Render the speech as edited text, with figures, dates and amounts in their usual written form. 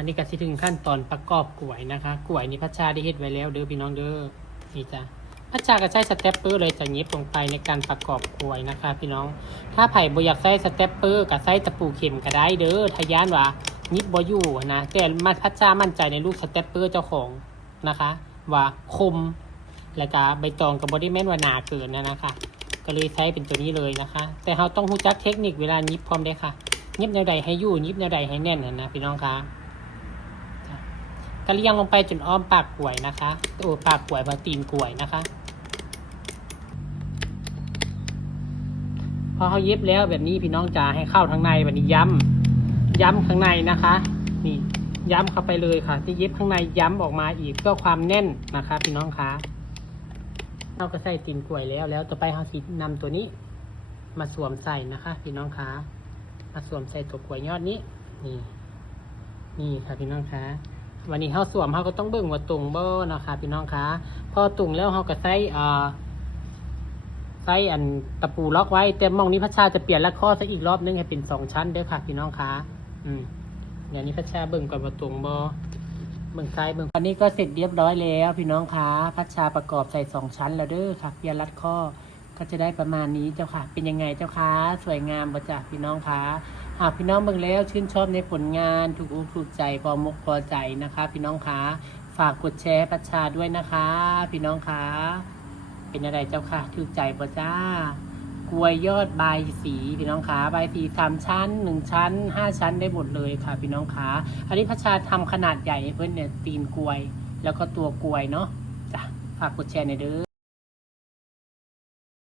วันนี้ก็สิถึงขั้นตอนประกอบกล้วยนะคะกล้วยนี่พัชชาได้เฮ็ดไว้แล้วเด้อพี่น้องเด้อนี่จ้ะพัชชาก็ใช้สเต็ปเปอร์เลยจะเย็บลงไปในการประกอบกล้วยนะคะพี่น้องถ้าไผ่บ่อยากใช้สเต็ปเปอร์ก็ใช้ตะปูเข็มก็ได้เด้อทะยานว่ายิบบ่อยู่นะแต่มาพัชชามั่นใจในลูกสเต็ปเปอร์เจ้าของนะคะว่าคมแล้วก็ใบตองก็บ่ได้แม่นว่าหนาเกินนะคะก็เลยใช้เป็นตัวนี้เลยนะคะแต่เราต้องรู้จักเทคนิคเวลายิบพร้อมได้ค่ะยิบแนวใดให้อยู่ยิบแนวใดให้แน่นนะพี่น้องคะก็เลี้ยงลงไปจนอ้อมปากกล้วยนะคะปากกล้วยบาตีนกล้วยนะคะพอเขาเย็บแล้วแบบนี้พี่น้องจ๋าให้เข้าทางในแบบนี้ย้ำข้างในนะคะนี่ย้ำเข้าไปเลยค่ะที่เย็บข้างในย้ำออกมาอีกเพื่อความแน่นนะคะพี่น้องคะเราก็ใส่ตีนกล้วยแล้วต่อไปเราสินำตัวนี้มาสวมใส่นะคะพี่น้องคะมาสวมใส่ตัวกล้วยยอดนี้นี่ค่ะพี่น้องคะวันนี้เขาสวมเขาก็ต้องเบิ่งว่าตรงบ่นะคะพี่น้องคะพอตรงแล้วเขาก็ใส่อันตะปูล็อกไว้แต่มองนี้พัชชาจะเปลี่ยนละข้อซะอีกรอบนึงให้เป็น2 ชั้นเด้อค่ะพี่น้องคะเดี๋ยวนี้พัชชาเบิ่งก่อนว่าตรงบ่เบิ่งซ้ายเบิ่งวันนี้ก็เสร็จเรียบร้อยแล้วพี่น้องคะพัชชาประกอบใส่2 ชั้นแล้วเด้อค่ะเปลี่ยนลัดข้อก็จะได้ประมาณนี้เจ้าค่ะเป็นยังไงเจ้าคะสวยงามบ่จ้ะพี่น้องคะหากพี่น้องเบิ่งแล้วชื่นชอบในผลงานถูกอกถูกใจพอมุกพอใจนะคะพี่น้องคะฝากกดแชร์พัชชาด้วยนะคะพี่น้องคะเป็นอะไรเจ้าค่ะถูกใจบ่จ้ากล้วยยอดใบสีพี่น้องคะใบสี3 ชั้น1 ชั้น5 ชั้นได้หมดเลยค่ะพี่น้องคะอันนี้พัชชาทำขนาดใหญ่เพื่อนเนี่ยตีนกล้วยแล้วก็ตัวกล้วยเนาะจ้ะฝากกดแชร์ในเด้อ